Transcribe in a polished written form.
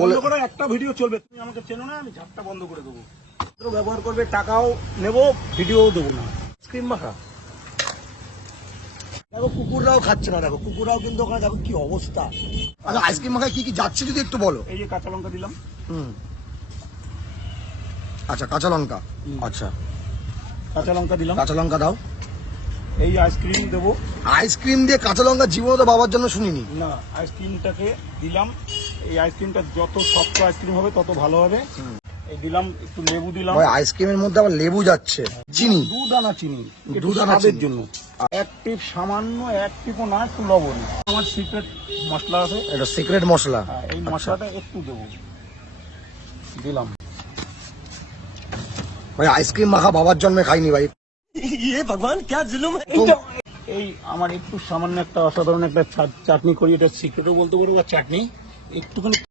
বন্ধ করে একটা ভিডিও চলবে, তুমি আমাকে চেনো না, আমি ঝাপটা বন্ধ করে দেবো। ব্যবহার করবে, টাকাও নেবো, ভিডিও দেবো না। স্ক্রিন মাখা দেখো কুকুররাও খাচ্ছে না, দেখো কুকুররাও কিন্তু ওখানে দেখো কি অবস্থা। আচ্ছা আইসক্রিম মাখায় কি কি যাচ্ছে যদি একটু বলো। এই যে কাঁচা লঙ্কা দিলাম। আচ্ছা কাঁচা লঙ্কা, আচ্ছা কাঁচা লঙ্কা দিলাম, কাঁচা লঙ্কা দাও। এই আইসক্রিম দেবো। আইসক্রিম দিয়ে কাঁচা লঙ্কা জীবনে তো বাবার জন্য শুনিনি। না, আইসক্রিমটাকে দিলাম। এই আইসক্রিমটা যত শক্ত আইসক্রিম হবে তত ভালো হবে। এই দিলাম, একটু লেবু দিলাম। ভাই আইসক্রিমের মধ্যে আবার লেবু যাচ্ছে, চিনি, দু দানা চিনি, দু দু দানা দানাদের চিনি। জন্য। এক টিপ, সামান্য এক টিপও না, একটু লবণ। আমার সিক্রেট মশলা আছে, এটা সিক্রেট মশলা। হ্যাঁ, এই মশলাটা একটু দেবো, দিলাম। ভাই আইসক্রিম মাখা বাবার জন্মে খাইনি ভাই। ভগবান ক্যা জুলুম। এই আমার একটু সামান্য একটা অসাধারণ একটা চাটনি করি, এটা সিক্রেটও বলতে পারবো, চাটনি একটুখানি